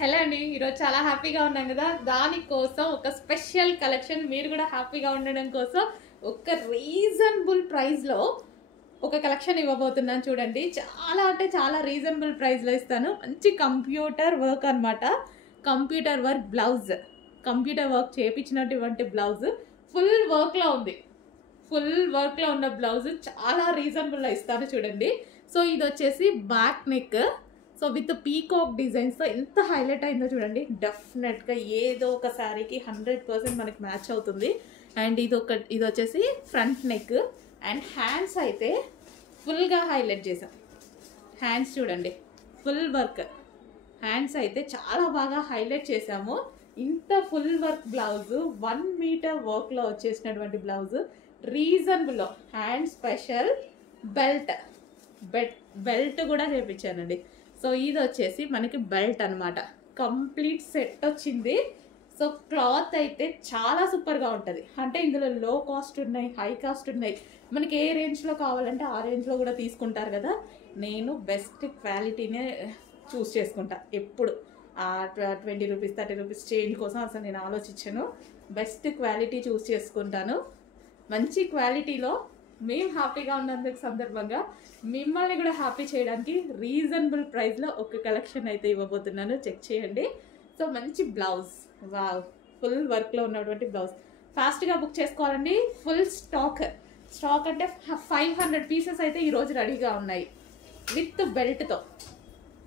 Hello అండి, ఈరోజు చాలా హ్యాపీగా ఉన్నాం కదా. దానికోసం ఒక స్పెషల్ కలెక్షన్, మీరు కూడా హ్యాపీగా ఉండడం కోసం ఒక రీజనబుల్ ప్రైస్లో ఒక కలెక్షన్ ఇవ్వబోతున్నాను. చూడండి, చాలా అంటే చాలా రీజనబుల్ ప్రైస్లో ఇస్తాను. మంచి కంప్యూటర్ వర్క్ అనమాట. Computer work blouse, computer work చేయించినటువంటి బ్లౌజ్ ఫుల్ వర్క్లో ఉంది. ఫుల్ వర్క్లో ఉన్న బ్లౌజ్ చాలా రీజనబుల్లో ఇస్తాను. చూడండి, సో ఇది వచ్చేసి back neck, so with peacock డిజైన్స్తో ఎంత హైలైట్ అయిందో చూడండి. డెఫినెట్గా ఏదో ఒక శారీకి 100% మనకి మ్యాచ్ అవుతుంది. అండ్ ఇది వచ్చేసి ఫ్రంట్ నెక్. అండ్ హ్యాండ్స్ అయితే ఫుల్గా హైలైట్ చేసాం. హ్యాండ్స్ చూడండి, ఫుల్ వర్క్. హ్యాండ్స్ అయితే చాలా బాగా హైలైట్ చేసాము. ఇంత ఫుల్ వర్క్ బ్లౌజ్, 1 మీటర్ వర్క్లో వచ్చేసినటువంటి బ్లౌజ్, రీజనబుల్లో. హ్యాండ్ స్పెషల్ బెల్ట్ కూడా చేయించానండి. సో ఇది వచ్చేసి మనకి బెల్ట్ అనమాట. కంప్లీట్ సెట్ వచ్చింది. సో క్లాత్ అయితే చాలా సూపర్గా ఉంటుంది. అంటే ఇందులో లో కాస్ట్ ఉన్నాయి, హై కాస్ట్ ఉన్నాయి. మనకి ఏ రేంజ్లో కావాలంటే ఆ రేంజ్లో కూడా తీసుకుంటారు కదా. నేను బెస్ట్ క్వాలిటీనే చూస్ చేసుకుంటా ఎప్పుడు. 20 రూపీస్ 30 రూపీస్ చేంజ్ కోసం అసలు నేను ఆలోచించాను. బెస్ట్ క్వాలిటీ చూస్ చేసుకుంటాను. మంచి క్వాలిటీలో మేము హ్యాపీగా ఉన్నందుకు సందర్భంగా మిమ్మల్ని కూడా హ్యాపీ చేయడానికి రీజనబుల్ ప్రైస్లో ఒక కలెక్షన్ అయితే ఇవ్వబోతున్నాను. చెక్ చేయండి. సో మంచి బ్లౌజ్, వావ్, ఫుల్ వర్క్లో ఉన్నటువంటి బ్లౌజ్. ఫాస్ట్గా బుక్ చేసుకోవాలండి. ఫుల్ స్టాక్ అంటే 500 పీసెస్ అయితే ఈరోజు రెడీగా ఉన్నాయి విత్ బెల్ట్తో.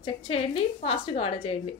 చెక్ చేయండి, ఫాస్ట్గా ఆర్డర్ చేయండి.